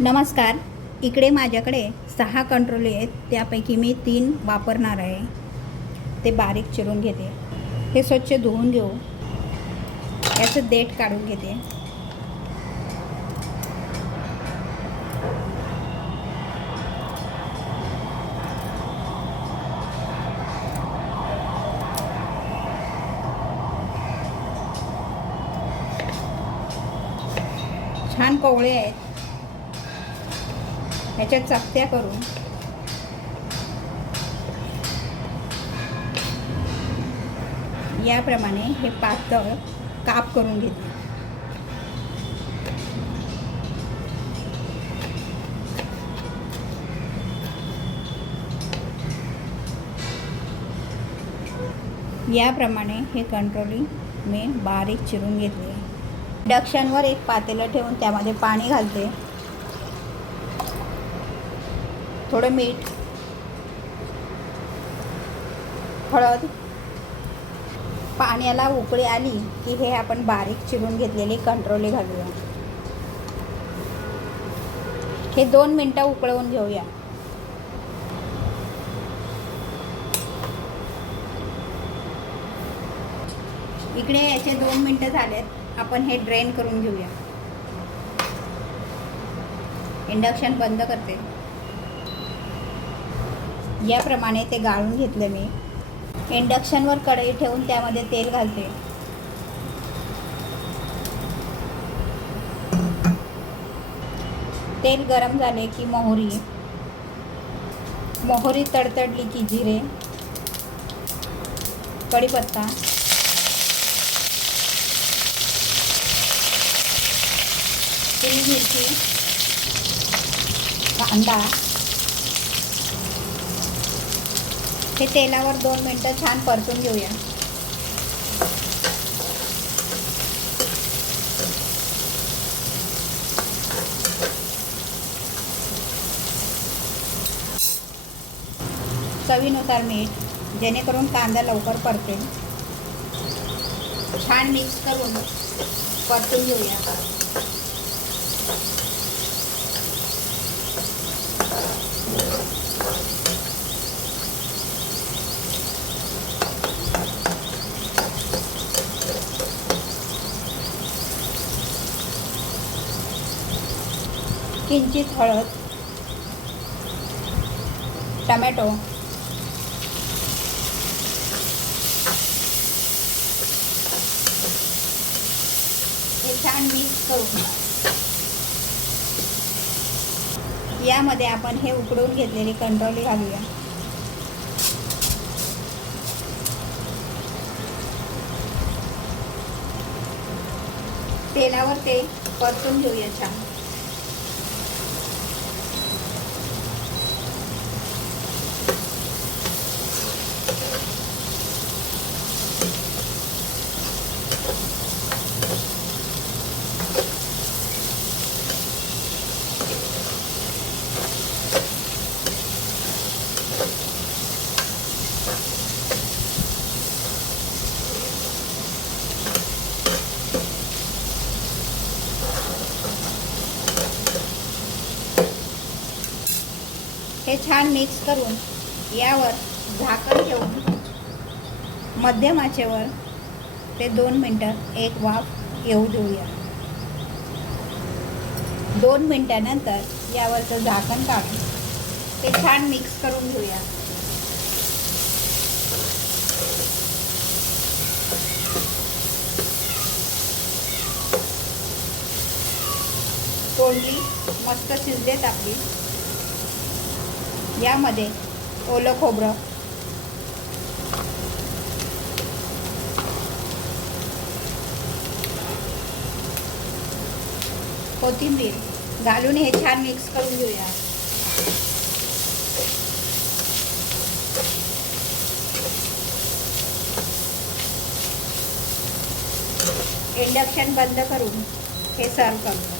नमस्कार. इकडे माझ्याकडे 6 कंट्रोल आहेत. त्यापैकी मी 3 वापरणार आहे. ते बारीक चिरून घेते. हे स्वच्छ धुवून घेऊ. याचं देठ काढून घेते. छान कोवळे आहेत. याच्या चकत्या करून याप्रमाणे हे पातळ काप करून घेते. याप्रमाणे हे कंट्रोलिंग मी बारीक चिरून घेतले. इंडक्शनवर एक पातेलं ठेवून त्यामध्ये पाणी घालते. थोडं मीठ, हळद. पाण्याला उकळी आली की हे आपण बारीक चिरून घेतलेले कंट्रोले घालूया. हे 2 मिनटं उकळवून घेऊया. इकडे याचे 2 मिनटं झालेत. आपण हे ड्रेन करून घेऊया. इंडक्शन बंद करते. याप्रमाणे ते गाळून घेतलं मी. इंडक्शनवर कढई ठेवून त्यामध्ये तेल घालते. तेल गरम झाले की मोहरी तडतडली की जिरे, कढीपत्ता, हिरवी मिरची, कांदा. हे तेलावर 2 मिनटं छान परतून घेऊया. चवीनुसार मीठ, जेणेकरून कांदा लवकर परतेल. छान मिक्स करून परतून घेऊया. किंचित हळद, टमॅटो, हे छान मिक्स करून यामध्ये आपण हे उकडून घेतलेले कंट्रोले घालूया. तेलावर ते परतून घेऊया छान. हे छान मिक्स करून यावर झाकण ठेवून मध्यम आचेवर ते 2 मिनटं एक वाफ येऊ देऊया. 2 मिनटानंतर यावरचं झाकण काढून ते छान मिक्स करून घेऊया. तोंडली मस्त शिजलेत आपली. यामध्ये ओलं खोबरं, कोथिंबीर घालून हे छान मिक्स करून घेऊया. इंडक्शन बंद करून हे सर्व करू.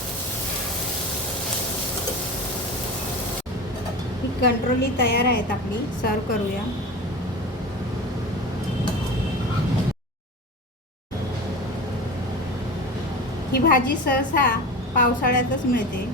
ही कंट्रोली तयार आहेत आपली. सर्व करूया. ही भाजी सहसा पावसाळ्यातच मिळते.